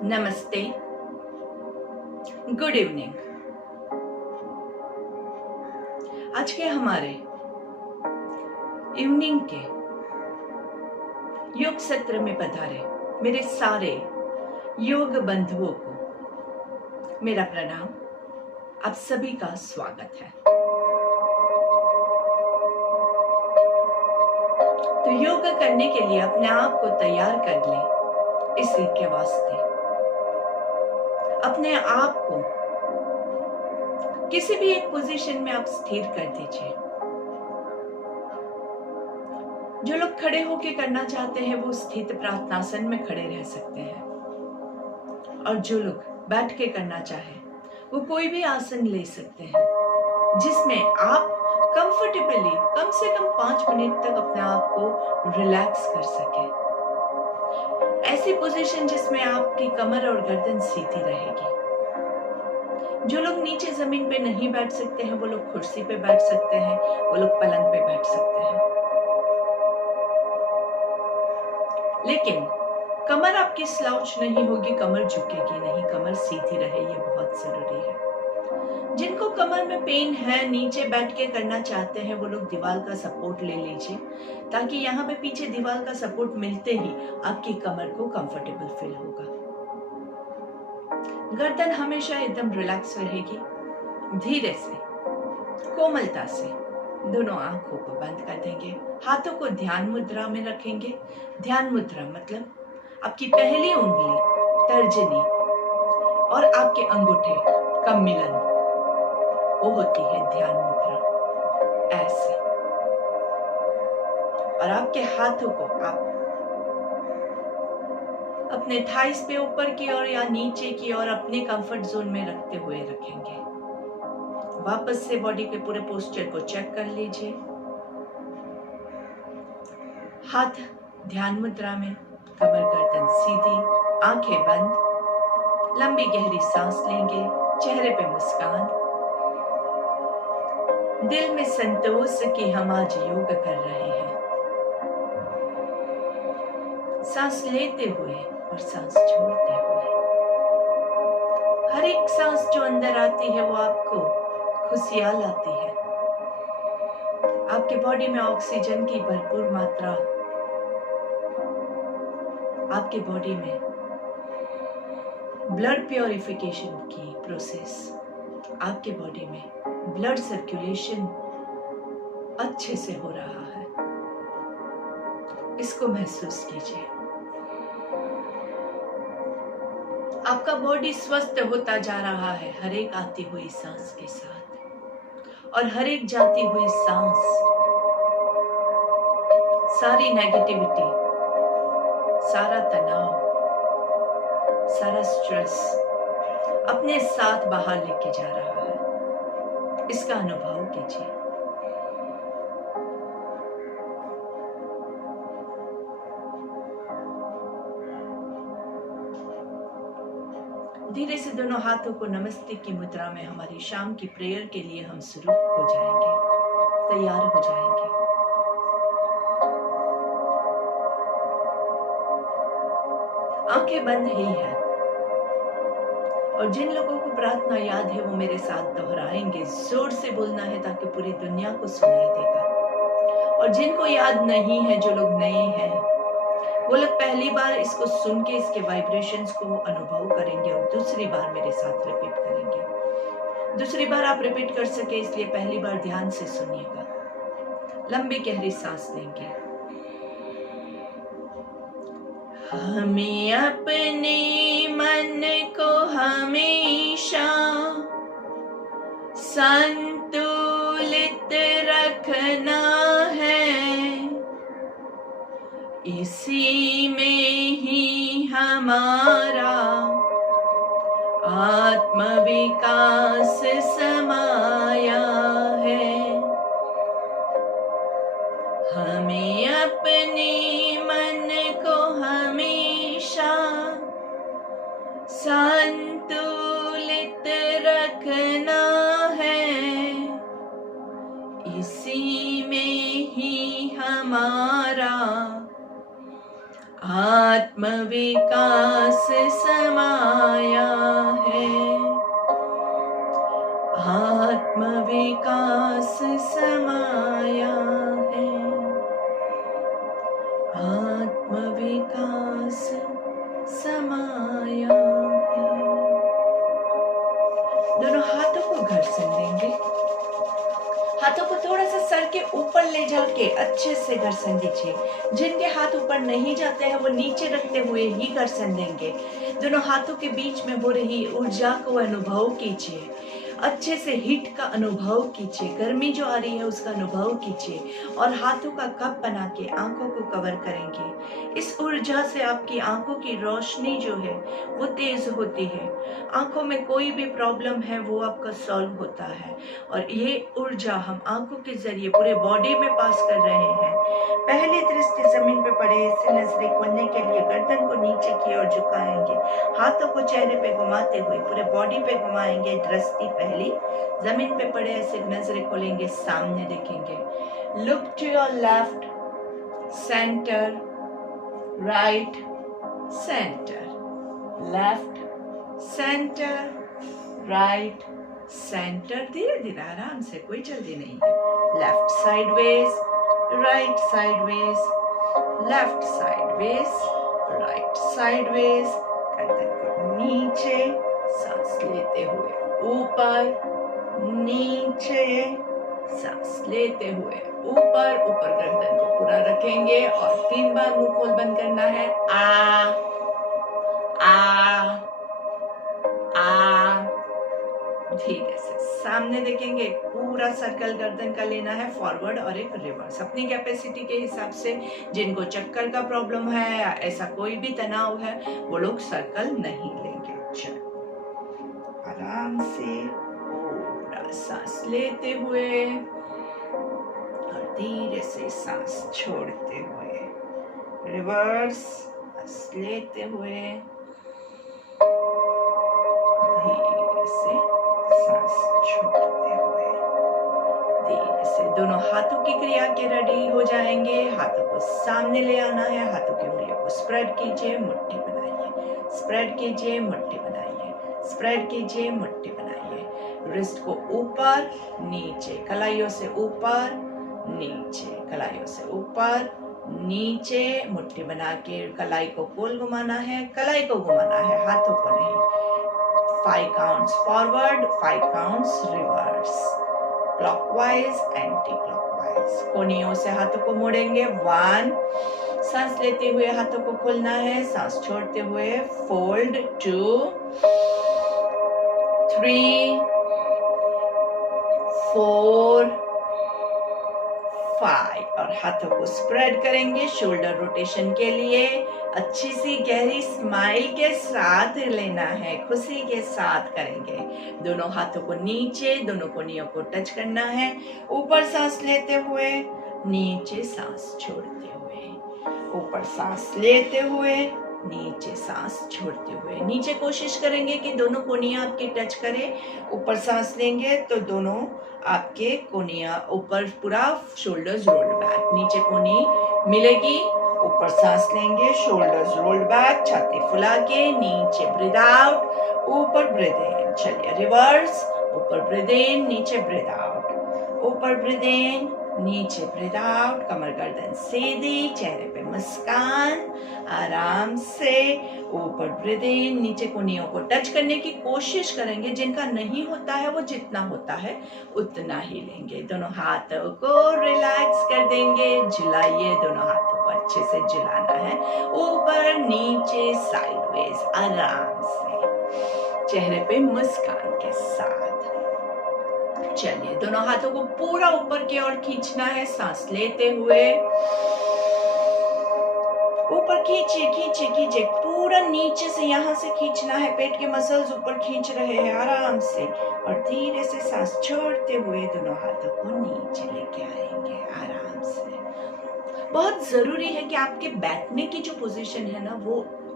नमस्ते, good evening. आज के हमारे इवनिंग के योग सत्र में पधारे मेरे सारे योग बंधुओं को मेरा प्रणाम। आप सभी का स्वागत है। तो योग करने के लिए अपने आप को तैयार कर लें। इसी के वास्ते अपने आप को किसी भी एक पोजीशन में आप स्थिर कर दीजिए। जो लोग खड़े होकर करना चाहते हैं वो स्थित प्रार्थनासन में खड़े रह सकते हैं, और जो लोग बैठ के करना चाहे वो कोई भी आसन ले सकते हैं जिसमें आप कंफर्टेबली कम से कम 5 मिनट तक अपने आप को रिलैक्स कर सके। ऐसी पोजीशन जिसमें आपकी कमर और गर्दन सीधी रहेगी। जो लोग नीचे जमीन पे नहीं बैठ सकते हैं वो लोग कुर्सी पे बैठ सकते हैं, वो लोग पलंग पे बैठ सकते हैं, लेकिन कमर आपकी स्लाउच नहीं होगी, कमर झुकेगी नहीं, कमर सीधी रहे, ये बहुत जरूरी है। जिनको कमर में पेन है, नीचे बैठ के करना चाहते हैं, वो लोग दीवार का सपोर्ट ले लीजिए, ताकि यहाँ पे पीछे दीवार का सपोर्ट मिलते ही आपकी कमर को कंफर्टेबल फील होगा। गर्दन हमेशा एकदम रिलैक्स रहेगी। धीरे से, कोमलता से दोनों आंखों को बंद कर देंगे। हाथों को ध्यान मुद्रा में रखेंगे। ध्यान मुद्रा मतलब आपकी पहली उंगली, तर्जनी और आपके अंगूठे का मिलन, वो होती है ध्यान मुद्रा। ऐसे, और आपके हाथों को आप अपने थाइस पे ऊपर की ओर या नीचे की ओर अपने कंफर्ट जोन में रखते हुए रखेंगे। वापस से बॉडी के पूरे पोस्चर को चेक कर लीजिए। हाथ ध्यान मुद्रा में, कमर गर्दन सीधी, आंखें बंद, लंबी गहरी सांस लेंगे, चेहरे पे मुस्कान, दिल में संतोष कि हम आज योग कर रहे हैं। सांस लेते हुए और सांस छोड़ते हुए, हर एक सांस जो अंदर आती है वो आपको खुशियां लाती है। आपके बॉडी में ऑक्सीजन की भरपूर मात्रा, आपके बॉडी में ब्लड प्योरिफिकेशन की प्रोसेस, आपके बॉडी में ब्लड सर्कुलेशन अच्छे से हो रहा है। इसको महसूस कीजिए। आपका बॉडी स्वस्थ होता जा रहा है हर एक आती हुई सांस के साथ, और हर एक जाती हुई सांस सारी नेगेटिविटी, सारा तनाव, सारा स्ट्रेस अपने साथ बाहर लेके जा रहा है। इसका अनुभव कीजिए। धीरे से दोनों हाथों को नमस्ते की मुद्रा में हमारी शाम की प्रेयर के लिए हम शुरू हो जाएंगे, तैयार हो जाएंगे। आंखें बंद ही है, और जिन लोगों को प्रार्थना याद है वो मेरे साथ दोहराएंगे। जोर से बोलना है ताकि पूरी दुनिया को सुनाई देगा। और जिनको याद नहीं है, जो लोग नए हैं, वो लोग पहली बार इसको सुन के इसके वाइब्रेशंस को अनुभव करेंगे और दूसरी बार मेरे साथ रिपीट करेंगे। दूसरी बार आप रिपीट कर सके इसलिए पहली बार ध्यान से सुनिएगा। लंबी गहरी सांस लेंगे। हमें अपने मन को हमेशा संतुलित रखना है। इसी में ही हमारा आत्मविकास समाया है। हमें अपने मन को हमेशा संतुलित रखना है। इसी में ही हमारा आत्मविकास समाया है, आत्मविकास समाया है, आत्मविकास समाया है। दोनों हाथों को घर्षण देंगे, हाथों को थोड़ा सा सर के ऊपर ले जाके अच्छे से घर्षण दीजिए। जिनके हाथ ऊपर नहीं जाते हैं वो नीचे रखते हुए ही घर्षण देंगे। दोनों हाथों के बीच में हो रही ऊर्जा को अनुभव कीजिए, अच्छे से हीट का अनुभव कीजिए, गर्मी जो आ रही है उसका अनुभव कीजिए और हाथों का कप बना के आंखों को कवर करेंगे। इस ऊर्जा से आपकी आंखों की रोशनी जो है वो तेज होती है, आंखों में कोई भी प्रॉब्लम है वो आपका सॉल्व होता है और ये ऊर्जा हम आंखों के जरिए पूरे बॉडी में पास कर रहे हैं। पहली दृष्टि जमीन पे पड़े ऐसे नजरें खोलने के लिए गर्दन को नीचे की ओर झुकाएंगे, हाथों को चेहरे पे घुमाते हुए पूरे बॉडी पे घुमाएंगे। दृष्टि पहली जमीन पे पड़े ऐसे नजरें खोलेंगे, सामने देखेंगे। Look to your left, centre, right, centre, left, centre, right, centre. धीरे धीरे आराम से, कोई जल्दी नहीं है। Left sideways, right sideways, left sideways, right sideways. गर्दन को नीचे, सांस लेते हुए ऊपर, नीचे, सांस लेते हुए ऊपर। ऊपर गर्दन को पूरा रखेंगे और 3 बार मुंह खोल बंद करना है। आ आ आ। धीरे से सामने देखेंगे, पूरा सर्कल गर्दन का लेना है, फॉरवर्ड और एक रिवर्स। अपनी कैपेसिटी के हिसाब से, जिनको चक्कर का प्रॉब्लम है या ऐसा कोई भी तनाव है वो लोग सर्कल नहीं लेंगे। चलो आराम से पूरा सांस लेते हुए और धीरे से सांस छोड़ते हुए, रिवर्स सांस लेते हुए, धीरे से सांस छोड़ते हुए, धीरे से। दोनों हाथों की क्रिया के रेडी हो जाएंगे। हाथों को सामने ले आना है, हाथों की उंगलियों को स्प्रेड कीजिए, मुट्ठी बनाइए, स्प्रेड कीजिए, मुट्ठी बनाइए, स्प्रेड कीजिए, मुट्ठी बनाइए। रिस्ट को ऊपर नीचे, कलाइयों से ऊपर नीचे, कलाइयों से ऊपर नीचे, मुट्ठी बना के कलाई को गोल घुमाना है, कलाई को घुमाना है, हाथों को नहीं। 5 counts forward, 5 counts reverse, clockwise, anti clockwise. कोनियों से हाथों को मोड़ेंगे। 1, सांस लेते हुए हाथों को खोलना है, सांस छोड़ते हुए फोल्ड। 2, 3, 4, 5 और हाथों को स्प्रेड करेंगे शोल्डर रोटेशन के लिए। अच्छी सी गहरी स्माइल के साथ लेना है, खुशी के साथ करेंगे। दोनों हाथों को नीचे, दोनों कोनियों को टच करना है। ऊपर सांस लेते हुए, नीचे सांस छोड़ते हुए, ऊपर सांस लेते हुए, नीचे सांस छोड़ते हुए। नीचे कोशिश करेंगे कि दोनों कोनियां आपकी टच करें। ऊपर सांस लेंगे तो दोनों आपके कोनियां ऊपर, पूरा शोल्डर्स रोल्ड बैक, नीचे कोनी मिलेगी। ऊपर सांस लेंगे, शोल्डर्स रोल्ड बैक, छाती फुला के नीचे ब्रीथ आउट, ऊपर ब्रीथ इन। चलिए रिवर्स, ऊपर ब्रीथ इन, नीचे ब्रीथ आउट, ऊपर ब्रीथ इन, नीचे ब्रीथ आउट। कमर गर्दन सीधी, चेहरे पे मुस्कान, आराम से ऊपर ब्रीथ इन, नीचे कोनियों को टच करने की कोशिश करेंगे। जिनका नहीं होता है वो जितना होता है उतना ही लेंगे। दोनों हाथों को रिलैक्स कर देंगे, झुलाइए, दोनों हाथों को अच्छे से झुलाना है, ऊपर नीचे साइडवेज, आराम से, चेहरे पे मुस्कान के साथ। चलिए दोनों हाथों को पूरा ऊपर की ओर खींचना है, सांस लेते हुए ऊपर खींचिए, खींचिए, खींचिए, पूरा नीचे से यहाँ से खींचना है, पेट के मसल्स ऊपर खींच रहे हैं आराम से, और धीरे से सांस छोड़ते हुए दोनों हाथों को नीचे लेके आएंगे आराम से। बहुत जरूरी है कि आपके बैठने की जो पोजीशन है ना वो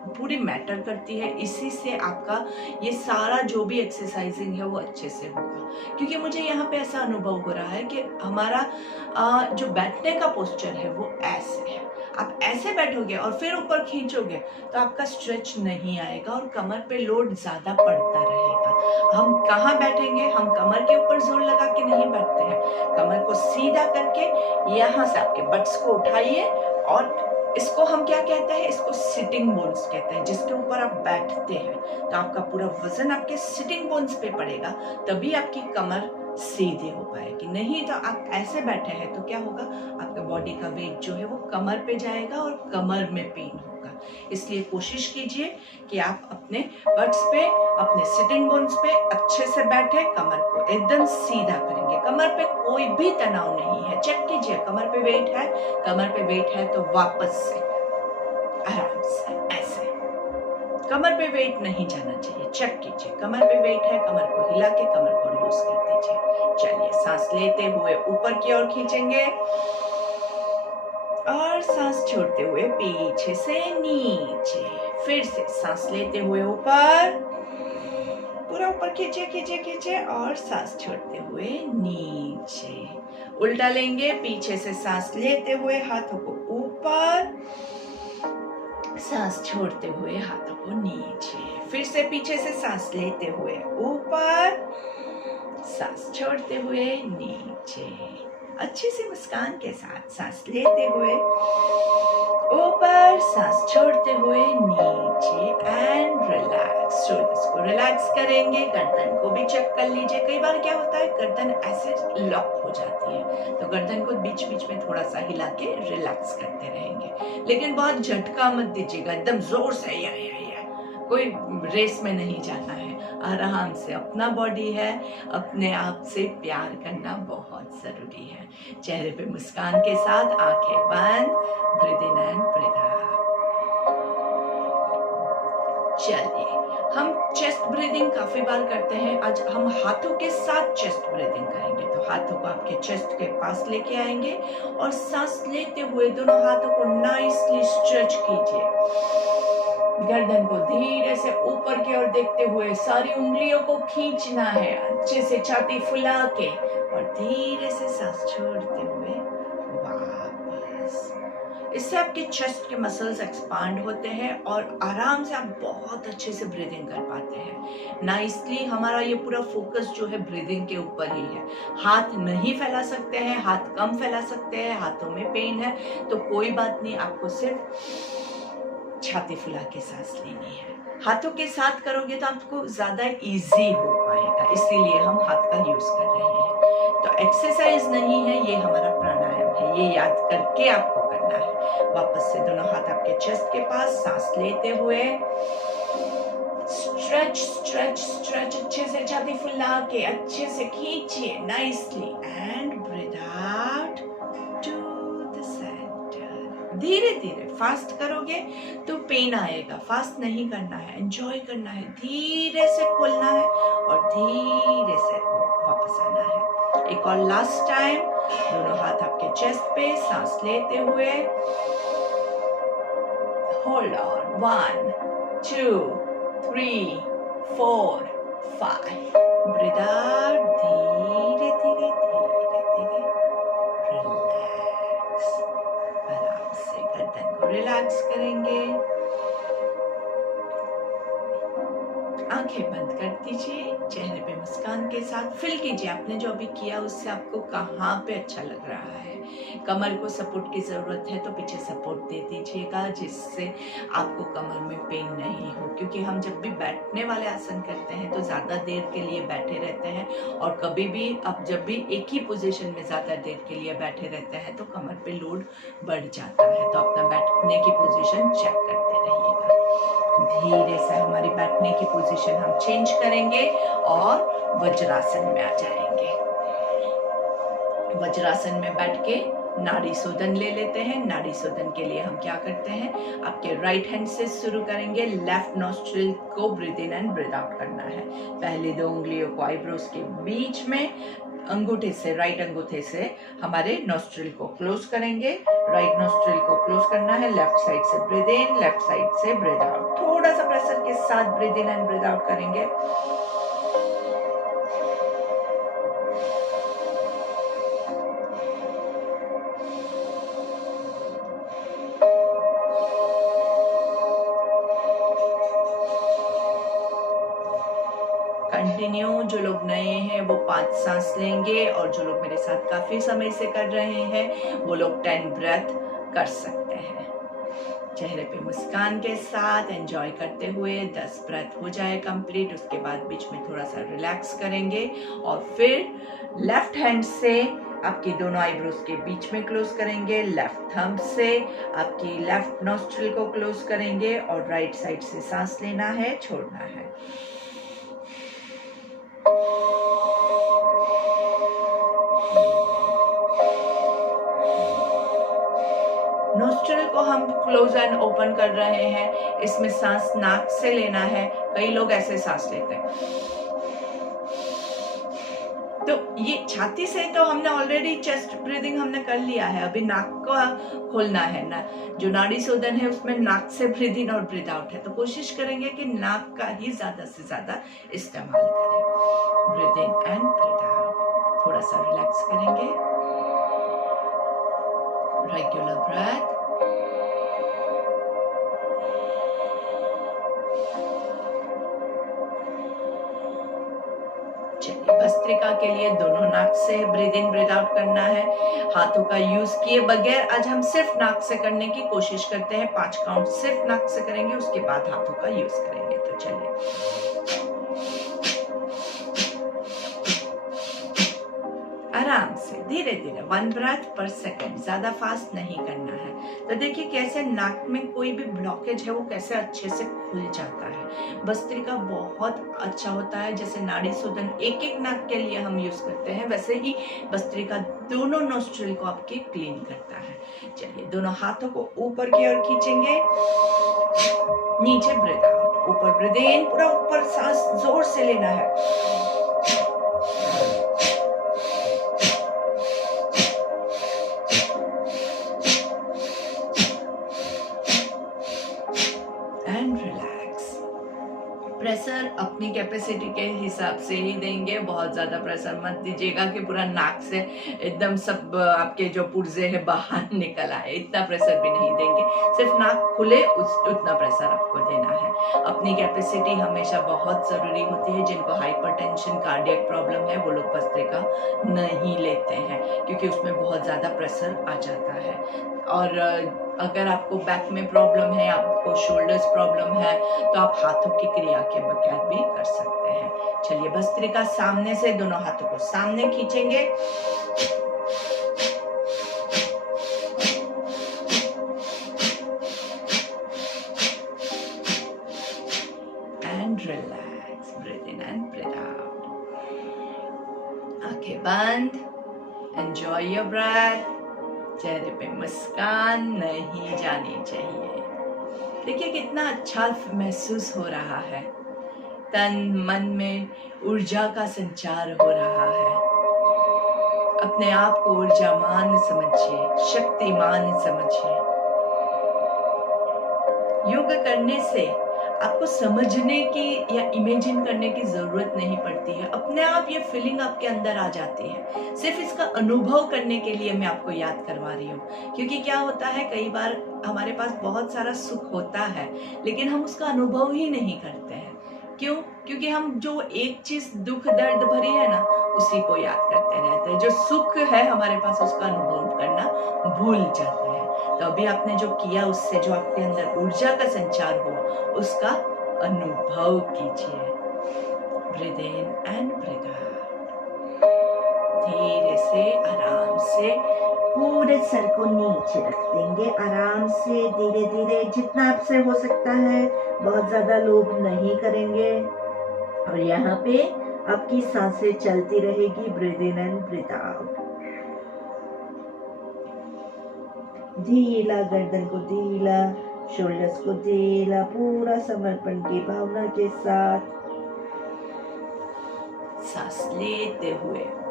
पूरी मैटर करती है। इसी से आपका ये सारा जो भी एक्सरसाइजिंग है वो अच्छे से होगा। क्योंकि मुझे यहाँ पे ऐसा अनुभव हो रहा है कि हमारा जो बैठने का पोस्चर है वो ऐसे है। आप ऐसे बैठोगे और फिर ऊपर खींचोगे तो आपका स्ट्रेच नहीं आएगा और कमर पे लोड ज्यादा पड़ता रहेगा। हम कहाँ बैठेंगे? हम कमर के ऊपर जोर लगा के नहीं बैठते हैं। कमर को सीधा करके यहाँ से आपके बट्स को उठाइए और इसको हम क्या कहते हैं? इसको सिटिंग बोन्स कहते हैं। जिसके ऊपर आप बैठते हैं तो आपका पूरा वजन आपके सिटिंग बोन्स पे पड़ेगा, तभी आपकी कमर सीधी हो पाएगी। नहीं तो आप ऐसे बैठे हैं तो क्या होगा? आपका बॉडी का वेट जो है वो कमर पे जाएगा और कमर में पेन होगा। इसलिए कोशिश कीजिए कि आप अपने बट्स पे, अपने सिटिंग बोन्स पे अच्छे से बैठे, कमर को एकदम सीधा करेंगे। कमर पे कोई भी तनाव नहीं है। चेक कीजिए, कमर पे वेट है, कमर पे वेट है तो वापस से आराम से ऐसे, कमर पे वेट नहीं जाना चाहिए। चेक कीजिए, कमर पे वेट है, कमर को हिला के कमर को लूज कर दीजिए। चलिए, सांस लेते हुए ऊपर की ओर खींचेंगे और सांस छोड़ते हुए पीछे से नीचे। फिर से सांस लेते हुए ऊपर, पूरा ऊपर खींचे खींचे खींचे और सांस छोड़ते हुए नीचे। उल्टा लेंगे, पीछे से सांस लेते हुए हाथों को ऊपर, सांस छोड़ते हुए हाथों को नीचे। फिर से पीछे से सांस लेते हुए ऊपर, सांस छोड़ते हुए नीचे। अच्छी सी मुस्कान के साथ सांस लेते हुए ऊपर, सांस छोड़ते हुए नीचे एंड रिलैक्स। शोल्डर्स को रिलैक्स करेंगे, गर्दन को भी चेक कर लीजिए। कई बार क्या होता है, गर्दन ऐसे लॉक हो जाती है तो गर्दन को बीच बीच में थोड़ा सा हिला के रिलैक्स करते रहेंगे। लेकिन बहुत झटका मत दीजिएगा, एकदम जोर से या कोई रेस में नहीं जाना है। आराम से, अपना बॉडी है, अपने आप से प्यार करना बहुत जरूरी है। चेहरे पे मुस्कान के साथ आंखें बंद, breathe in and breathe out. चलिए, हम चेस्ट ब्रीदिंग काफी बार करते हैं। आज हम हाथों के साथ चेस्ट ब्रीदिंग करेंगे। तो हाथों को आपके चेस्ट के पास लेके आएंगे और सांस लेते हुए दोनों हाथों को नाइसली स्ट्रेच कीजिए। गर्दन को धीरे से ऊपर की ओर देखते हुए सारी उंगलियों को खींचना है, अच्छे से छाती फुला के, और धीरे से सांस छोड़ते हुए वापस। इससे आपके चेस्ट के मसल्स एक्सपांड होते हैं और आराम से आप बहुत अच्छे से ब्रीदिंग कर पाते हैं। नाइसली हमारा ये पूरा फोकस जो है ब्रीदिंग के ऊपर ही है। हाथ नहीं फैला सकते हैं, हाथ कम फैला सकते हैं, हाथों में पेन है तो कोई बात नहीं, आपको सिर्फ छाती फुला के सांस लेनी है। हाथों के साथ करोगे तो आपको ज्यादा इजी हो पाएगा, इसीलिए हम हाथ का यूज कर रहे हैं। तो एक्सरसाइज नहीं है, ये हमारा प्राणायाम है, ये याद करके आपको करना है। वापस से दोनों हाथ आपके चेस्ट के पास, सांस लेते हुए स्ट्रेच स्ट्रेच स्ट्रेच, अच्छे से छाती फुला के अच्छे से खींचिए nicely and breathe out to the centre. धीरे धीरे, फास्ट करोगे तो पेन आएगा, फास्ट नहीं करना है, एंजॉय करना है, धीरे से खोलना है और धीरे से वापस आना है। एक और लास्ट टाइम, दोनों हाथ आपके चेस्ट पे, सांस लेते हुए होल्ड ऑन, 1 2 3 4 5, ब्रीथ आउट, धीरे धीरे धीरे धीरे रिलैक्स। आराम से गर्दन को रिलैक्स करेंगे, आंखें बंद कर दीजिए, चेहरे पे मुस्कान के साथ फील कीजिए आपने जो अभी किया उससे आपको कहाँ पे अच्छा लग रहा है। कमर को सपोर्ट की जरूरत है तो पीछे सपोर्ट दे दीजिएगा, जिससे आपको कमर में पेन नहीं हो। क्योंकि हम जब भी बैठने वाले आसन करते हैं तो ज्यादा देर के लिए बैठे रहते हैं, और कभी भी आप जब भी एक ही पोजीशन में ज्यादा देर के लिए बैठे रहते हैं तो कमर पे लोड बढ़ जाता है। तो अपना बैठने की पोजीशन चेक करते रहिएगा। धीरे से हमारी बैठने की पोजीशन हम चेंज करेंगे और वज्रासन में आ जाएंगे। वज्रासन में बैठ के नाड़ी शोधन ले लेते हैं। नाड़ी शोधन के लिए हम क्या करते हैं, आपके राइट हैंड से शुरू करेंगे। लेफ्ट नॉस्ट्रिल को breathe in and breathe out करना है। पहले 2 उंगलियों को आईब्रोज के बीच में अंगूठे से, राइट अंगूठे से हमारे नोस्ट्रिल को क्लोज करेंगे। राइट नोस्ट्रिल को क्लोज करना है। लेफ्ट साइड से ब्रीद इन, लेफ्ट साइड से ब्रीद आउट। थोड़ा सा प्रेशर के साथ breathe in and breathe out करेंगे। कंटिन्यू। जो लोग नए हैं वो 5 सांस लेंगे और जो लोग मेरे साथ काफी समय से कर रहे हैं वो लोग 10 ब्रेथ कर सकते हैं। चेहरे पे मुस्कान के साथ एंजॉय करते हुए 10 ब्रेथ हो जाए कंप्लीट। उसके बाद बीच में थोड़ा सा रिलैक्स करेंगे और फिर लेफ्ट हैंड से आपकी दोनों आईब्रोज के बीच में क्लोज करेंगे। लेफ्ट थंब से आपकी लेफ्ट नोस्ट्रिल को क्लोज करेंगे और राइट साइड से सांस लेना है, छोड़ना है। नोस्ट्रिल को हम क्लोज एंड ओपन कर रहे हैं। इसमें सांस नाक से लेना है। कई लोग ऐसे सांस लेते हैं। तो ये छाती से तो हमने ऑलरेडी चेस्ट ब्रीदिंग हमने कर लिया है। अभी नाक का खोलना है ना, जो नाड़ी शोधन है उसमें नाक से ब्रीद इन और ब्रीद आउट है। तो कोशिश करेंगे कि नाक का ही ज्यादा से ज्यादा इस्तेमाल करें। Breathe in and breathe out. थोड़ा सा रिलैक्स करेंगे। Regular breath. चलिए, भस्त्रिका के लिए दोनों नाक से ब्रीद इन ब्रीद आउट करना है। हाथों का यूज किए बगैर आज हम सिर्फ नाक से करने की कोशिश करते हैं। 5 काउंट सिर्फ नाक से करेंगे, उसके बाद हाथों का यूज करेंगे। तो चलिए, आराम से धीरे धीरे 1 ब्रेथ पर सेकंड, ज्यादा फास्ट नहीं करना है। तो देखिए कैसे नाक में कोई भी ब्लॉकेज है वो कैसे अच्छे से खुल जाता है। भस्त्रिका बहुत अच्छा होता है। जैसे नाड़ी शोधन एक एक नाक के लिए हम यूज करते हैं, वैसे ही भस्त्रिका दोनों नोस्ट्रिल को आपके क्लीन करता है। चलिए, दोनों हाथों को ऊपर की ओर खींचेंगे। नीचे ब्रीद आउट। ऊपर ब्रीद इन, पूरा ऊपर सांस जोर से लेना है। प्रेशर अपनी कैपेसिटी के हिसाब से ही देंगे। बहुत ज्यादा प्रेशर मत दीजिएगा कि पूरा नाक से एकदम सब आपके जो पुर्जे है बाहर निकल आए। इतना प्रेशर भी नहीं देंगे, सिर्फ नाक खुले उतना प्रेशर आपको देना है। अपनी कैपेसिटी हमेशा बहुत जरूरी होती है। जिनको हाइपरटेंशन, कार्डियक प्रॉब्लम है वो लोग भस्त्रिका नहीं लेते हैं क्योंकि उसमें बहुत ज्यादा प्रेशर आ जाता है। और अगर आपको बैक में प्रॉब्लम है, आपको शोल्डर्स प्रॉब्लम है, तो आप हाथों की क्रिया के बगैर भी कर सकते हैं। चलिए, भस्त्रिका सामने से दोनों हाथों को सामने खींचेंगे। And relax, breathe in and breathe out. आंखें बंद। Enjoy your breath. चेहरे पे मुस्कान नहीं जानी चाहिए। देखिए कितना अच्छा महसूस हो रहा है। तन मन में ऊर्जा का संचार हो रहा है। अपने आप को ऊर्जामान समझिए, शक्तिमान समझिए। योग करने से आपको समझने की या इमेजिन करने की जरूरत नहीं पड़ती है। अपने आप ये फीलिंग आपके अंदर आ जाती है। सिर्फ इसका अनुभव करने के लिए मैं आपको याद करवा रही हूँ। क्योंकि क्या होता है, कई बार हमारे पास बहुत सारा सुख होता है लेकिन हम उसका अनुभव ही नहीं करते हैं। क्यों? क्योंकि हम जो एक चीज दुख दर्द भरी है ना, उसी को याद करते रहते हैं। जो सुख है हमारे पास उसका अनुभव करना भूल जाते हैं। तो अभी आपने जो किया उससे जो आपके अंदर ऊर्जा का संचार हुआ उसका अनुभव कीजिए। Breathe in and breathe out. धीरे से, आराम से पूरे सर को नीचे रख देंगे। आराम से, धीरे धीरे, जितना आपसे हो सकता है। बहुत ज्यादा लोभ नहीं करेंगे। और यहाँ पे आपकी सांसें चलती रहेगी। Breathe in and breathe out. ढीला, गर्दन को ढीला, शोल्डर्स को ढीला, पूरा समर्पण की भावना के साथ सांस लेते हुए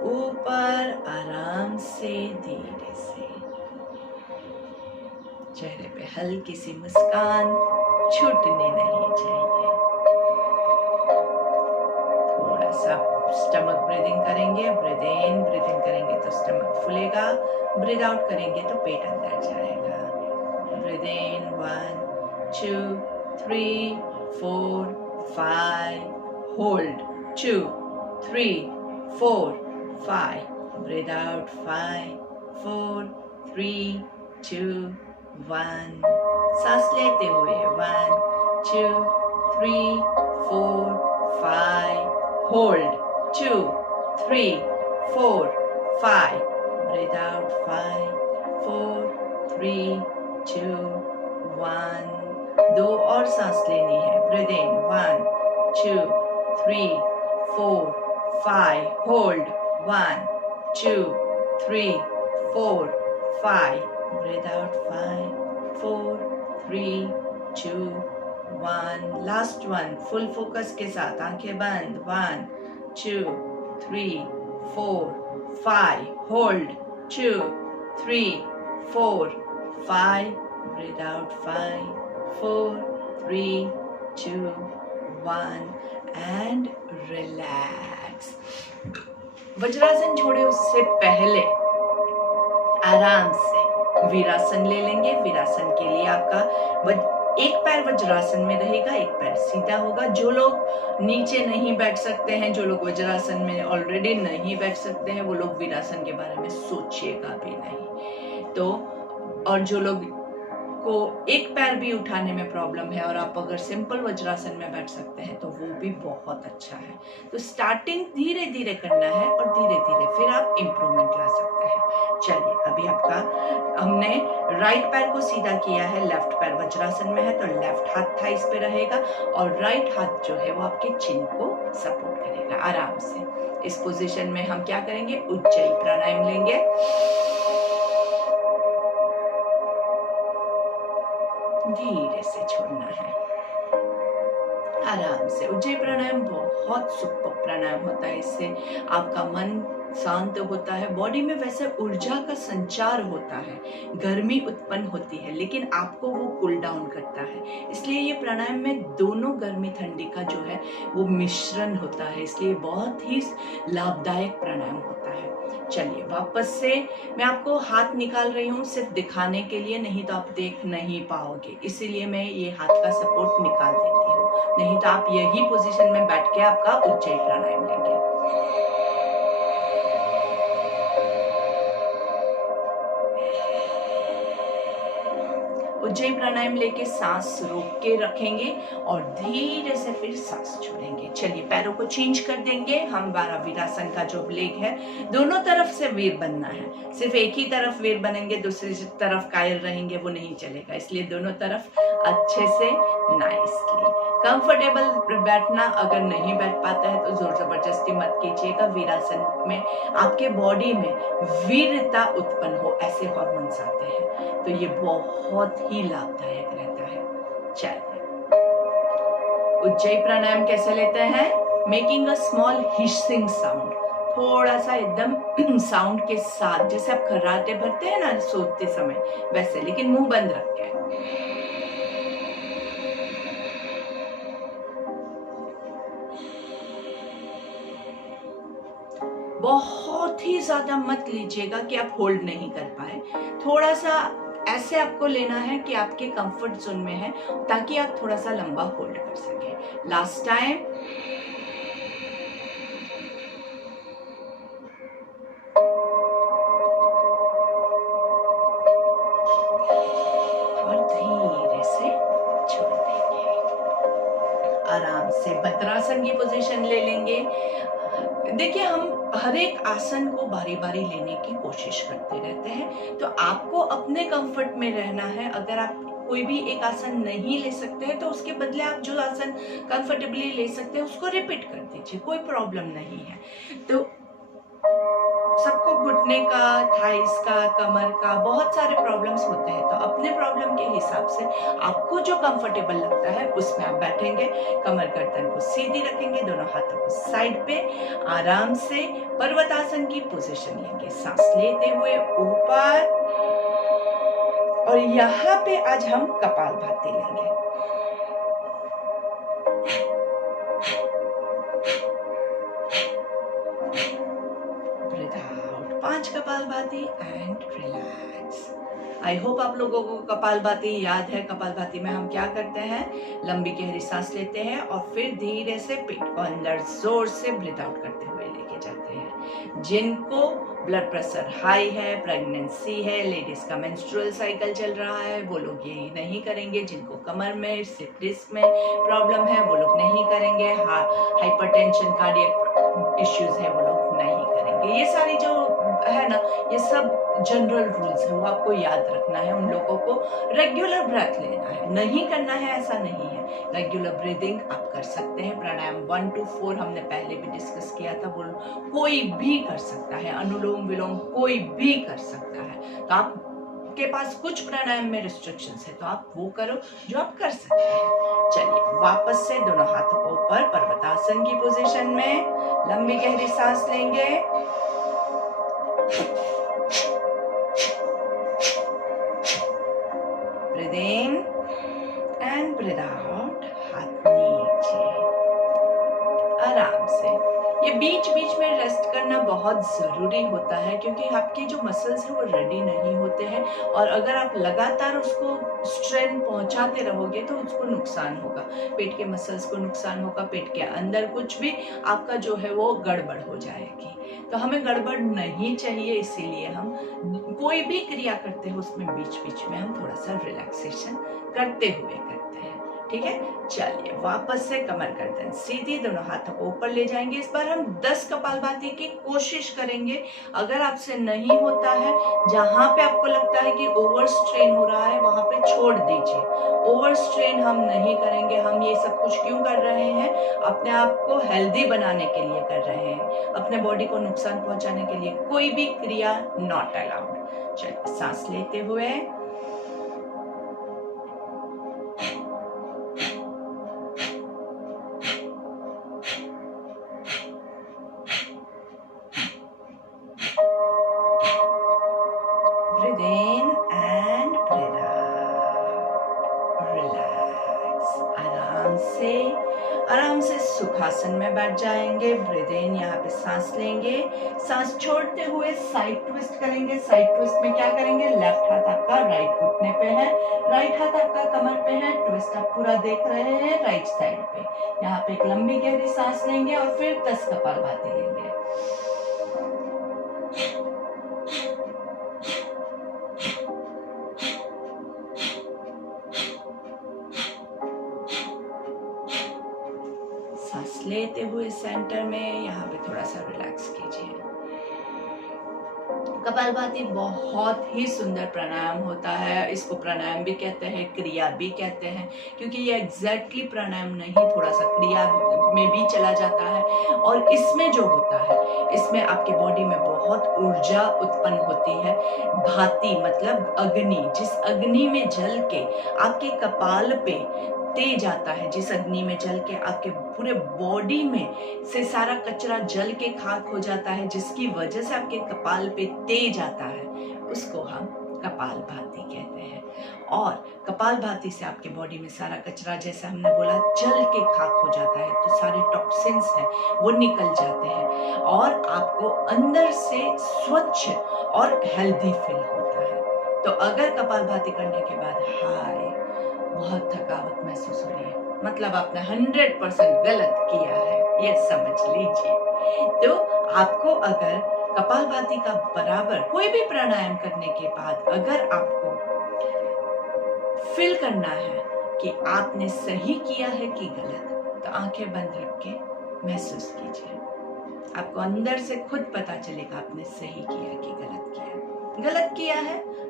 ऊपर आराम से, धीरे से। चेहरे पे हल्की सी मुस्कान छूटनी नहीं चाहिए। थोड़ा सा स्टमक ब्रीदिंग करेंगे, ब्रीद इन करेंगे तो स्टमक फूलेगा, ब्रीद आउट करेंगे तो पेट अंदर जाएगा। Breathe in 1 2 3 4 5, hold 2 3 4 5, breathe out 5 4 3 2 1, सांस लेते हुए 1 2 3 4 5, होल्ड 2 3 4 5, ब्रीद आउट 5 4 3 2 1, 2 और सांस लेनी है। Breathe in 1 2 3 4 5, hold 1 2 3 4 5, breathe out 5 4 3 2 1, last one, full focus के साथ आंखें बंद। 1 2 3 4 5, hold 2 3 4 5, breathe out 5 4 3 2 1 and relax. Vajrasana छोड़े उससे पहले आराम से वीरासन ले लेंगे। वीरासन के लिए आपका एक पैर वज्रासन में रहेगा, एक पैर सीधा होगा। जो लोग नीचे नहीं बैठ सकते हैं, जो लोग वज्रासन में ऑलरेडी नहीं बैठ सकते हैं, वो लोग वीरासन के बारे में सोचिएगा भी नहीं। तो और जो लोग को एक पैर भी उठाने में प्रॉब्लम है और आप अगर सिंपल वज्रासन में बैठ सकते हैं तो वो भी बहुत अच्छा है। तो स्टार्टिंग धीरे धीरे करना है और धीरे धीरे फिर आप इम्प्रूवमेंट ला सकते हैं। चलिए, अभी आपका हमने राइट पैर को सीधा किया है, लेफ्ट पैर वज्रासन में है तो लेफ्ट हाथ थाइस पे रहेगा और राइट हाथ जो है वो आपके चिन को सपोर्ट करेगा। आराम से इस पोजीशन में हम क्या करेंगे, उज्जयी प्राणायाम लेंगे। धीरे से छोड़ना है, आराम से। उज्जयी प्राणायाम बहुत सुपर प्राणायाम होता है, इससे आपका मन शांत होता है, बॉडी में वैसे ऊर्जा का संचार होता है, गर्मी उत्पन्न होती है, लेकिन आपको वो कूल डाउन करता है। इसलिए ये प्राणायाम में दोनों गर्मी ठंडी का जो है वो मिश्रण होता है, इसलिए बहुत ही लाभदायक प्राणायाम होता है। चलिए, वापस से मैं आपको हाथ निकाल रही हूँ सिर्फ दिखाने के लिए, नहीं तो आप देख नहीं पाओगे, इसीलिए मैं ये हाथ का सपोर्ट निकाल देती हूँ, नहीं तो आप यही पोजीशन में बैठ के आपका उज्जयी प्राणायाम लेंगे। उज्जयी प्राणायाम लेके सांस रोक के रखेंगे और धीरे से फिर सांस छोड़ेंगे। चलिए, पैरों को चेंज कर देंगे। हम वीरासन का जो लेग है, दोनों तरफ से वीर बनना है। सिर्फ एक ही तरफ वीर बनेंगे, दूसरी तरफ कायल रहेंगे, वो नहीं चलेगा। इसलिए दोनों तरफ अच्छे से नाइसली कंफर्टेबल बैठना। अगर नहीं बैठ पाता है तो जोर जबरदस्ती मत कीजिएगा। वीरासन में आपके बॉडी में वीरता उत्पन्न हो, ऐसे हार्मोन्स आते हैं, तो ये बहुत ही लाभदायक रहता है। चलिए, उज्जयी प्राणायाम कैसे लेते हैं, making a small hissing sound, थोड़ा सा एकदम साउंड के साथ, जैसे आप खर्राटे भरते हैं ना सोते समय, वैसे, लेकिन मुंह बंद रख के। बहुत ही ज्यादा मत लीजिएगा कि आप होल्ड नहीं कर पाए, थोड़ा सा ऐसे आपको लेना है कि आपके कंफर्ट जोन में है, ताकि आप थोड़ा सा लंबा होल्ड कर सके। लास्ट टाइम, और धीरे से छोड़ देंगे। आराम से भद्रासन की पोजीशन ले लेंगे। देखिए, हम हर एक आसन को बारी बारी लेने की कोशिश करते रहते हैं, तो आपको अपने कंफर्ट में रहना है। अगर आप कोई भी एक आसन नहीं ले सकते हैं तो उसके बदले आप जो आसन कंफर्टेबली ले सकते हैं उसको रिपीट कर दीजिए, कोई प्रॉब्लम नहीं है। तो सबको घुटने का, थाइस का, कमर का बहुत सारे प्रॉब्लम्स होते हैं। तो अपने प्रॉब्लम के हिसाब से आपको जो कंफर्टेबल लगता है उसमें आप बैठेंगे, कमर गर्दन को सीधी रखेंगे, दोनों हाथों को साइड पे आराम से पर्वतासन की पोजीशन लेंगे, सांस लेते हुए ऊपर। और यहाँ पे आज हम कपालभाति लेंगे। Breathe out 5 kapalbhati and relax. I hope आप लोगों को कपालभाति याद है। कपालभाति में हम क्या करते हैं, लंबी गहरी सांस लेते हैं और फिर धीरे से पेट को अंदर जोर से ब्रीथ आउट करते हुए लेके जाते हैं। जिनको ब्लड प्रेशर हाई है, प्रेगनेंसी है, लेडीज का मेंस्ट्रुअल साइकिल चल रहा है, वो लोग ये नहीं करेंगे। जिनको कमर में, स्लिप डिस्क में प्रॉब्लम है, वो लोग नहीं करेंगे। हाइपरटेंशन, कार्डियक इश्यूज है, वो लोग नहीं करेंगे। ये सारी जो है ना, ये सब जनरल रूल्स है, वो आपको याद रखना है। उन लोगों को रेगुलर ब्रेथ लेना है, नहीं करना है ऐसा नहीं है। रेगुलर ब्रीदिंग आप कर सकते हैं। प्राणायाम 1 to 4 हमने पहले भी डिस्कस किया था, वो कोई भी कर सकता है। अनुलोम विलोम कोई भी कर सकता है। तो आप के पास कुछ प्राणायाम में रिस्ट्रिक्शंस है, तो आप वो करो जो आप कर सकते हैं। चलिए वापस से दोनों हाथों को ऊपर पर्वतासन की पोजीशन में, लंबी गहरी सांस लेंगे। Breathe in and breathe out, हाथ नीचे आराम से। ये बीच बीच में रेस्ट करना बहुत ज़रूरी होता है, क्योंकि आपके जो मसल्स हैं वो रेडी नहीं होते हैं। और अगर आप लगातार उसको स्ट्रेन पहुंचाते रहोगे तो उसको नुकसान होगा, पेट के मसल्स को नुकसान होगा, पेट के अंदर कुछ भी आपका जो है वो गड़बड़ हो जाएगी। तो हमें गड़बड़ नहीं चाहिए, इसीलिए हम कोई भी क्रिया करते हैं उसमें बीच बीच में हम थोड़ा सा रिलैक्सेशन करते हुए करते हैं। ठीक है, चलिए वापस से कमर गर्दन सीधी, दोनों हाथों को ऊपर ले जाएंगे। इस बार हम 10 कपालभाति की कोशिश करेंगे। अगर आपसे नहीं होता है, जहां पे आपको लगता है कि ओवर स्ट्रेन हो रहा है वहां पे छोड़ दीजिए। ओवर स्ट्रेन हम नहीं करेंगे। हम ये सब कुछ क्यों कर रहे हैं, अपने आप को हेल्दी बनाने के लिए कर रहे हैं, अपने बॉडी को नुकसान पहुंचाने के लिए कोई भी क्रिया नॉट अलाउड। चलिए सांस लेते हुए breathe in and breathe out, relax। आराम से सुखासन में बैठ जाएंगे। ब्रीथ इन, यहाँ पे सांस लेंगे, सांस छोड़ते हुए साइड ट्विस्ट करेंगे। साइड ट्विस्ट में क्या करेंगे, लेफ्ट हाथ आपका राइट घुटने पे है, राइट हाथ आपका कमर पे है, ट्विस्ट आप पूरा देख रहे हैं राइट साइड पे। यहाँ पे एक लंबी गहरी सांस लेंगे और फिर 10 कपालभाति लेंगे। सांस लेते हुए सेंटर में यहाँ पे थोड़ा सा रिलैक्स कीजिए। कपालभाति बहुत ही सुंदर प्राणायाम होता है। इसको प्राणायाम भी कहते हैं, क्रिया भी कहते हैं, क्योंकि ये एग्जैक्टली प्राणायाम नहीं, थोड़ा सा क्रिया में भी चला जाता है। और इसमें जो होता है, इसमें आपके बॉडी में बहुत ऊर्जा उत्पन्न होती है। भाति मतलब अग्नि, जिस अग्नि में जल के आपके कपाल पे तेज आता है, जिस अग्नि में जल के आपके पूरे बॉडी में से सारा कचरा जल के खाक हो जाता है, जिसकी वजह से आपके कपाल पे तेज आता है, उसको हम कपालभाति कहते हैं। और कपालभाति से आपके बॉडी में सारा कचरा, जैसे हमने बोला, जल के खाक हो जाता है, तो सारे टॉक्सिन्स हैं वो निकल जाते हैं और आपको अंदर से स्वच्छ और हेल्दी फील होता है। तो अगर कपालभाति करने के बाद हाय बहुत थकावट महसूस हो रही है, मतलब आपने 100% गलत किया है, ये समझ लीजिए। तो आपको अगर कपालभाति का बराबर कोई भी प्राणायाम करने के बाद अगर आपको फील करना है कि आपने सही किया है कि गलत, तो आंखें बंद रख के महसूस कीजिए। आपको अंदर से खुद पता चलेगा आपने सही किया कि गलत किया। गलत किया है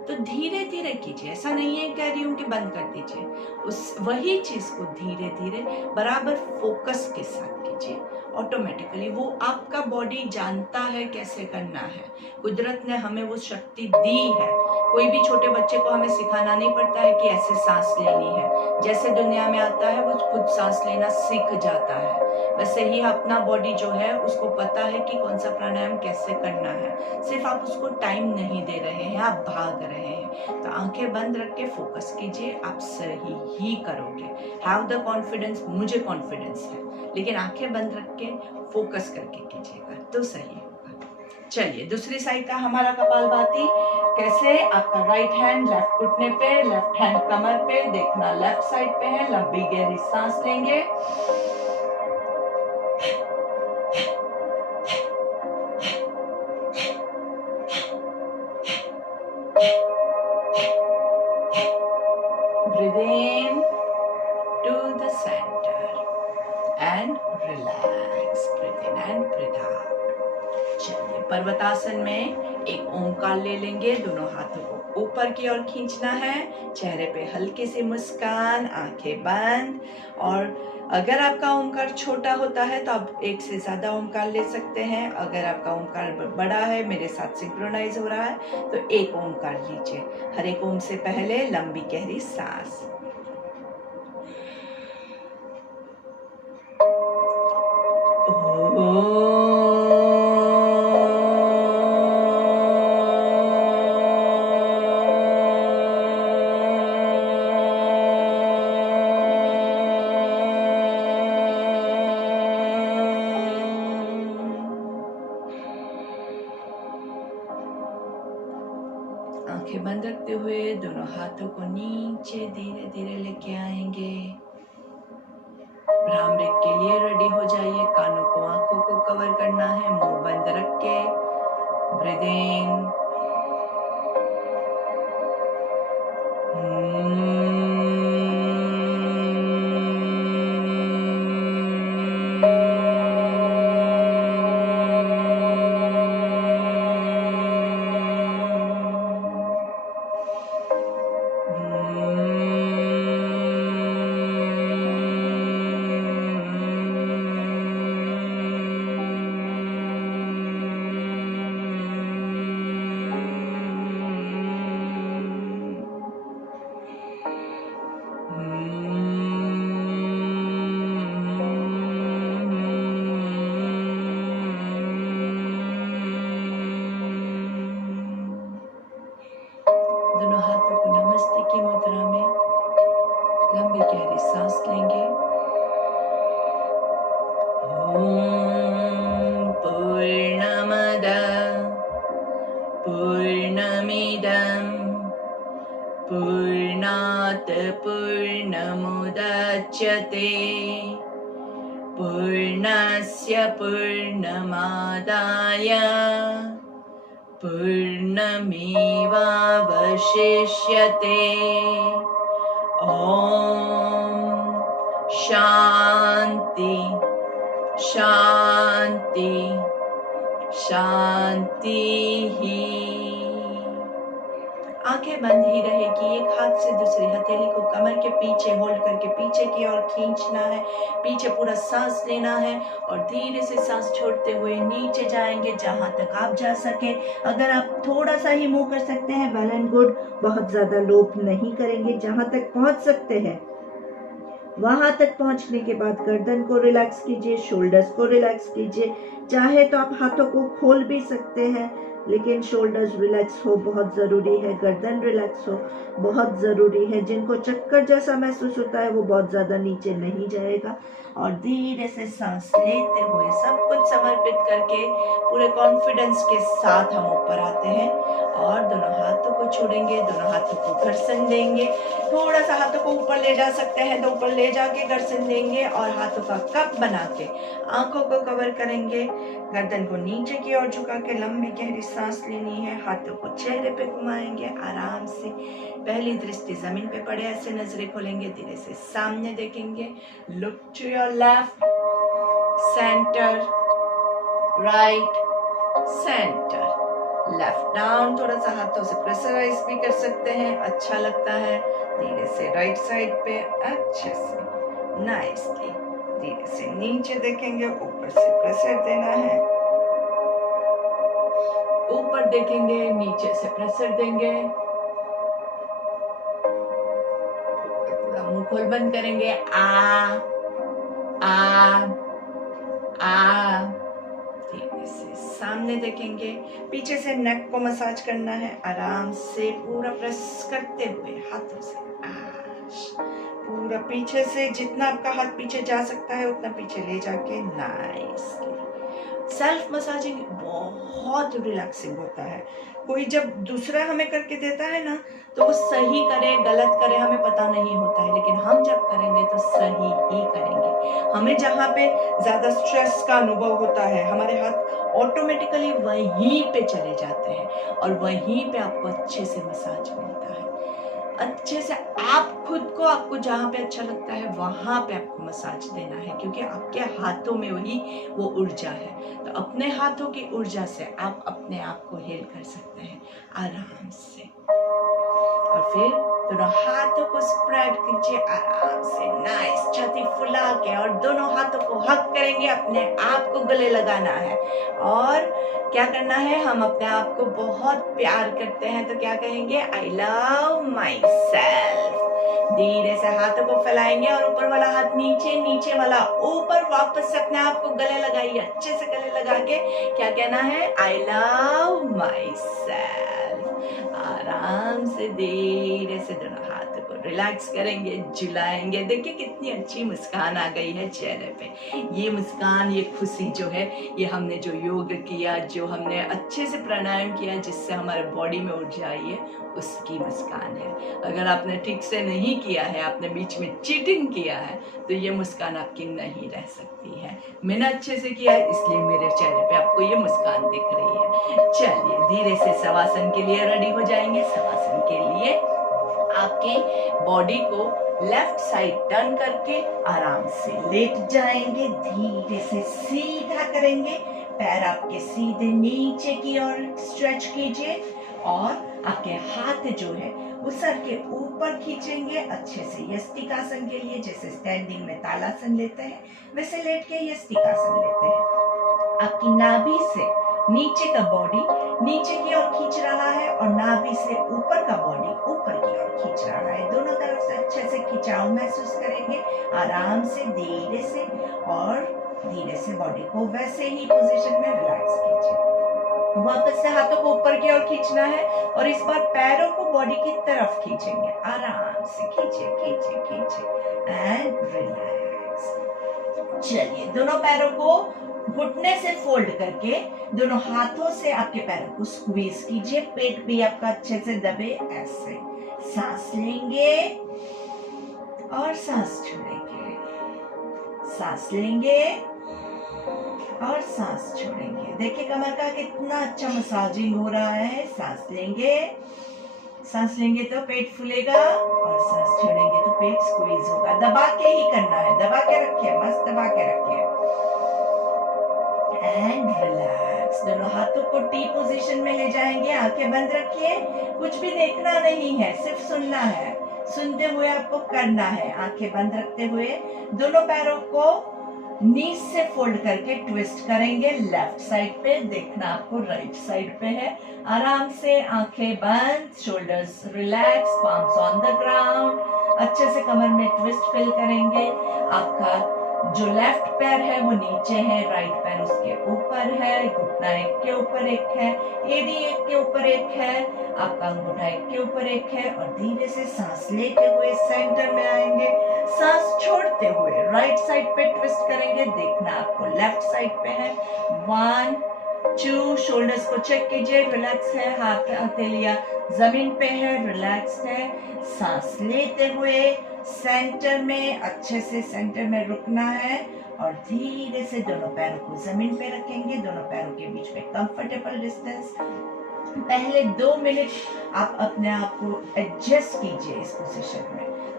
तो धीरे धीरे कीजिए। ऐसा नहीं है कह रही हूँ कि बंद कर दीजिए, उस वही चीज को धीरे धीरे बराबर फोकस के साथ कीजिए। ऑटोमेटिकली वो आपका बॉडी जानता है कैसे करना है। कुदरत ने हमें वो शक्ति दी है। कोई भी छोटे बच्चे को हमें सिखाना नहीं पड़ता है कि ऐसे सांस लेनी है। जैसे दुनिया में आता है वो खुद सांस लेना सीख जाता है, वैसे ही अपना बॉडी जो है उसको पता है कि कौन सा प्राणायाम कैसे करना है। सिर्फ आप उसको टाइम नहीं दे रहे हैं, आप भाग रहे हैं। तो आंखें बंद रख के फोकस कीजिए, आप सही ही करोगे। हैव द कॉन्फिडेंस, मुझे कॉन्फिडेंस है, लेकिन आंखें बंद रख के फोकस करके कीजिएगा तो सही होगा। चलिए दूसरी साइड का हमारा कपालभाति कैसे। आपका राइट हैंड लेफ्ट घुटने पे, लेफ्ट हैंड कमर पे, देखना लेफ्ट साइड पे है। लंबी गहरी सांस लेंगे, breathe in to the center and relax, breathe in and breathe out। चलिए पर्वतासन में एक ओंकार ले लेंगे, दोनों हाथों को ऊपर की ओर खींचना है, चेहरे पे हल्की सी मुस्कान, आंखें बंद। और अगर आपका ओंकार छोटा होता है तो आप एक से ज्यादा ओंकार ले सकते हैं। अगर आपका ओंकार बड़ा है, मेरे साथ सिंक्रोनाइज हो रहा है, तो एक ओंकार लीजिए। हर एक ओम से पहले लंबी गहरी सांस। आंखें बंद रखते हुए दोनों हाथों को नीचे धीरे धीरे लेके आएंगे। भ्रामरी के लिए रेडी हो जाइए। कानों को, आंखों को कवर करना है, मुंह बंद रख के। ब्रीथ इन, दोनों हाथों को नमस्ते की मुद्रा में लंबी गहरी सांस लेंगे। ओम पूर्णमद पूर्णमिदं पूर्णात् पूर्णमुदच्यते पूर्णस्य पूर्णमादाय पूर्णमेवावशिष्यते। ओम शांति शांति शांति ही। आंखें बंद ही रहेगी। एक हाथ से दूसरी हथेली को कमर के पीछे होल्ड करके पीछे की ओर खींचना है, पीछे पूरा सांस लेना है और धीरे से सांस छोड़ते हुए नीचे जाएंगे जहां तक आप जा सके। अगर आप थोड़ा सा ही मूव कर सकते हैं वेल एंड गुड, बहुत ज्यादा लोप नहीं करेंगे। जहां तक पहुंच सकते हैं वहां तक पहुंचने के बाद गर्दन को रिलैक्स कीजिए, शोल्डर्स को रिलैक्स कीजिए। चाहे तो आप हाथों को खोल भी सकते हैं, लेकिन शोल्डर्स रिलैक्स हो बहुत ज़रूरी है, गर्दन रिलैक्स हो बहुत ज़रूरी है। जिनको चक्कर जैसा महसूस होता है वो बहुत ज़्यादा नीचे नहीं जाएगा। और धीरे से सांस लेते हुए सब कुछ समर्पित करके पूरे कॉन्फिडेंस के साथ हम ऊपर आते हैं और दोनों हाथों को छोड़ेंगे, दोनों हाथों को घर्षण देंगे। थोड़ा सा हाथों को ऊपर ले जा सकते हैं तो ऊपर ले जाके घर्षण देंगे और हाथों का कप बना के आंखों को कवर करेंगे। गर्दन को नीचे की ओर झुका के लंबी गहरी सांस लेनी है। हाथों को चेहरे पे घुमाएंगे आराम से। पहली दृष्टि जमीन पे पड़े, ऐसे नजरें खोलेंगे, धीरे से सामने देखेंगे। Look to your left, centre, right, centre. Left down, थोड़ा सा हाथों से प्रेशराइज भी कर सकते हैं, अच्छा लगता है। धीरे से राइट साइड पे अच्छे से नाइसली, धीरे से नीचे देखेंगे, ऊपर से प्रेशर देना है, ऊपर देखेंगे, नीचे से प्रेशर देंगे, पूरा मुंह खोल बंद करेंगे, आ धीरे से सामने देखेंगे, पीछे से नेक को मसाज करना है, आराम से पूरा प्रेस करते हुए हाथों से पूरा पीछे से, जितना आपका हाथ पीछे जा सकता है उतना पीछे ले जाके नाइसली। सेल्फ मसाजिंग बहुत रिलैक्सिंग होता है। कोई जब दूसरा हमें करके देता है ना, तो वो सही करे गलत करे हमें पता नहीं होता है, लेकिन हम जब करेंगे तो सही ही करेंगे। हमें जहाँ पे ज्यादा स्ट्रेस का अनुभव होता है, हमारे हाथ ऑटोमेटिकली वहीं पे चले जाते हैं और वहीं पे आपको अच्छे से मसाज मिलता है। अच्छे से आप खुद को, आपको जहाँ पे अच्छा लगता है वहां पे आपको मसाज देना है, क्योंकि आपके हाथों में वही वो ऊर्जा है। तो अपने हाथों की ऊर्जा से आप अपने आप को हील कर सकते हैं आराम से। और फिर दोनों हाथों को स्प्रेड कीजिए आराम से, नाइस, छाती फुला के, और दोनों हाथों को हक करेंगे, अपने आप को गले लगाना है। और क्या करना है, हम अपने आप को बहुत प्यार करते हैं तो क्या कहेंगे, आई लव माई सेल्फ। धीरे से हाथों को फैलाएंगे और ऊपर वाला हाथ नीचे, नीचे वाला ऊपर, वापस से अपने आप को गले लगाइए, अच्छे से गले लगा के क्या कहना है, आई लव माई सेल्फ। आराम से धीरे से दोनों हाथों को रिलैक्स करेंगे, झुलाएंगे। देखिए कितनी अच्छी मुस्कान आ गई है चेहरे पे। ये मुस्कान, ये खुशी जो है, ये हमने जो योग किया, जो हमने अच्छे से प्राणायाम किया, जिससे हमारे बॉडी में ऊर्जा आई है, उसकी मुस्कान है। अगर आपने ठीक से नहीं किया है, आपने बीच में चीटिंग किया है, तो ये मुस्कान आपकी नहीं रह सकती है। मैंने अच्छे से किया है, इसलिए मेरे चेहरे पे आपको ये मुस्कान दिख रही है। चलिए धीरे से शवासन के लिए रेडी हो जाएंगे। शवासन के लिए आपके बॉडी को लेफ्ट साइड टर्न करके आराम से लेट जाएंगे, धीरे से सीधा करेंगे, पैर आपके सीधे नीचे की ओर स्ट्रेच कीजिए और आपके हाथ जो है वो सर के ऊपर खींचेंगे अच्छे से। यष्टिकासन के लिए जैसे स्टैंडिंग में तालासन लेते हैं, वैसे लेट के यष्टिकासन लेते हैं। आपकी नाभि से नीचे का बॉडी नीचे की ओर खींच रहा है और नाभि से ऊपर का बॉडी ऊपर की ओर खींच रहा है। दोनों तरफ से अच्छे से खिंचाव महसूस करेंगे, आराम से धीरे से, और धीरे से बॉडी को वैसे ही पोजीशन में रिलैक्स कीजिए। वापस से हाथों को ऊपर की ओर खींचना है और इस बार पैरों को बॉडी की तरफ खींचेंगे, आराम से खींचे खींचे खींचे एंड रिलैक्स। चलिए दोनों पैरों को घुटने से फोल्ड करके दोनों हाथों से आपके पैरों को स्क्वीज कीजिए, पेट भी आपका अच्छे से दबे, ऐसे। सांस लेंगे और सांस छोड़ेंगे, सांस लेंगे और सांस छोड़ेंगे। देखिए कमर का कितना अच्छा मसाजिंग हो रहा है। सांस लेंगे तो पेट फूलेगा और सांस छोड़ेंगे तो पेट स्क्वीज होगा। दबा के ही करना है, दबा के रखिए, मस्त दबा के रखिए एंड रिलैक्स। दोनों हाथों को टी पोजीशन में ले जाएंगे, आंखें बंद रखिए, कुछ भी देखना नहीं है, सिर्फ सुनना है। सुनते हुए आपको करना है, आंखें बंद रखते हुए। दोनों पैरों को नीज से फोल्ड करके ट्विस्ट करेंगे लेफ्ट साइड पे, देखना आपको राइट साइड पे है। आराम से आंखें बंद, shoulders relax, palms on the ground. अच्छे से कमर में ट्विस्ट फील करेंगे। आपका जो लेफ्ट पैर है वो नीचे है, राइट पैर उसके ऊपर है, घुटना एक के ऊपर एक है, एड़ी एक के ऊपर एक है, आपका अंगूठा एक के ऊपर एक है। और धीरे से सांस लेते हुए सेंटर में आएंगे, सांस छोड़ते हुए राइट साइड पे ट्विस्ट करेंगे, देखना आपको लेफ्ट साइड पे है। 1 2, शोल्डर्स को चेक कीजिए, रिलैक्स है, हाथ हथेलियां जमीन पे है, रिलैक्स है। सांस लेते हुए सेंटर में, अच्छे से सेंटर में रुकना है और धीरे से दोनों पैरों को जमीन पे रखेंगे, दोनों पैरों के बीच में कंफर्टेबल डिस्टेंस। पहले 2 मिनट आप अपने आप को एडजस्ट कीजिए इस पोजीशन में,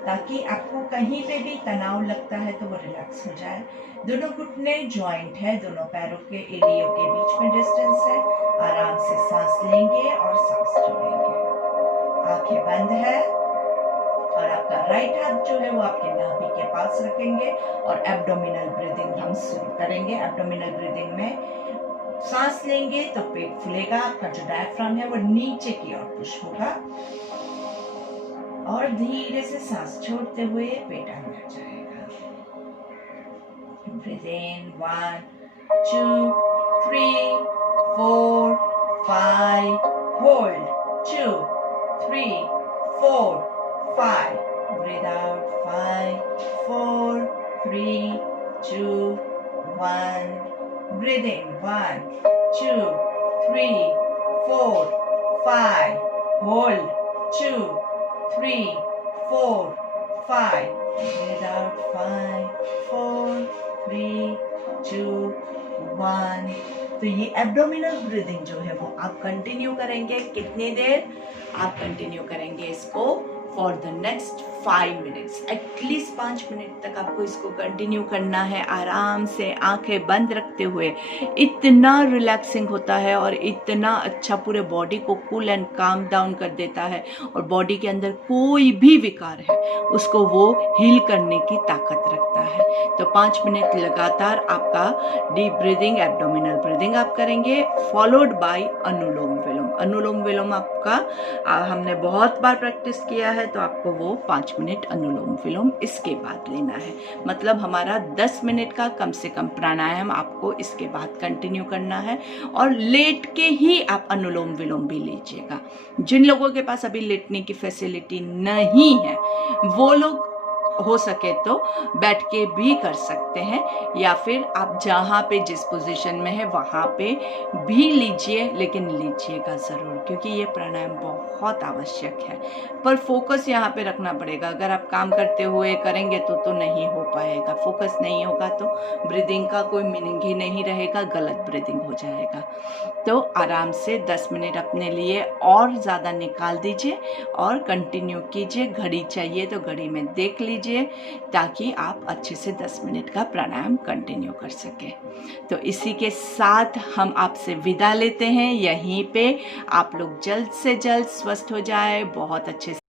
ताकि आपको कहीं पे भी तनाव लगता है तो वो रिलैक्स हो जाए। दोनों घुटने जॉइंट है, दोनों पैरों के एड़ियों के बीच में डिस्टेंस है। आराम से सांस लेंगे और सांस छोड़ेंगे। आंखें बंद है और आपका राइट हाथ जो है वो आपके नाभि के पास रखेंगे और एब्डोमिनल ब्रीदिंग हम शुरू करेंगे। एब्डोमिनल ब्रीदिंग में सांस लेंगे तो पेट फूलेगा, आपका जो डायफ्राम है वो नीचे की ओर पुश होगा और धीरे से सांस छोड़ते हुए पेट अंदर जाएगा। Breathe in 1 2 3 4 5, hold 2 3 4 5, breathe out 5 4 3 2 1, breathe in 1 2 3 4 5, hold 2 3 4 5, breathe out 5 4 3 2 1। तो ये एब्डोमिनल ब्रीदिंग जो है वो आप कंटिन्यू करेंगे। कितनी देर आप कंटिन्यू करेंगे इसको? For the next 5 minutes, at least 5 minute तक आपको इसको कंटिन्यू करना है। आराम से आंखें बंद रखते हुए। इतना रिलैक्सिंग होता है और इतना अच्छा पूरे बॉडी को कूल एंड काम डाउन कर देता है और बॉडी के अंदर कोई भी विकार है उसको वो हील करने की ताकत रखता है। तो 5 मिनट लगातार आपका डीप ब्रीदिंग, एब्डोमिनल ब्रीदिंग आप करेंगे, फॉलोड बाय अनुलोम विलोम। अनुलोम विलोम आपका हमने बहुत बार प्रैक्टिस किया है, तो आपको वो 5 मिनट अनुलोम विलोम इसके बाद लेना है। मतलब हमारा 10 मिनट का कम से कम प्राणायाम आपको इसके बाद कंटिन्यू करना है। और लेट के ही आप अनुलोम विलोम भी लीजिएगा। जिन लोगों के पास अभी लेटने की फैसिलिटी नहीं है वो लोग हो सके तो बैठ के भी कर सकते हैं, या फिर आप जहाँ पे जिस पोजीशन में है वहाँ पे भी लीजिए, लेकिन लीजिएगा ज़रूर, क्योंकि ये प्राणायाम बहुत आवश्यक है। पर फोकस यहाँ पे रखना पड़ेगा। अगर आप काम करते हुए करेंगे तो नहीं हो पाएगा। फोकस नहीं होगा तो ब्रीदिंग का कोई मीनिंग ही नहीं रहेगा, गलत ब्रीदिंग हो जाएगा। तो आराम से 10 मिनट अपने लिए और ज़्यादा निकाल दीजिए और कंटिन्यू कीजिए। घड़ी चाहिए तो घड़ी में देख लीजिए ताकि आप अच्छे से 10 मिनट का प्राणायाम कंटिन्यू कर सकें। तो इसी के साथ हम आपसे विदा लेते हैं। यहीं पे आप लोग जल्द से जल्द स्वस्थ हो जाए, बहुत अच्छे से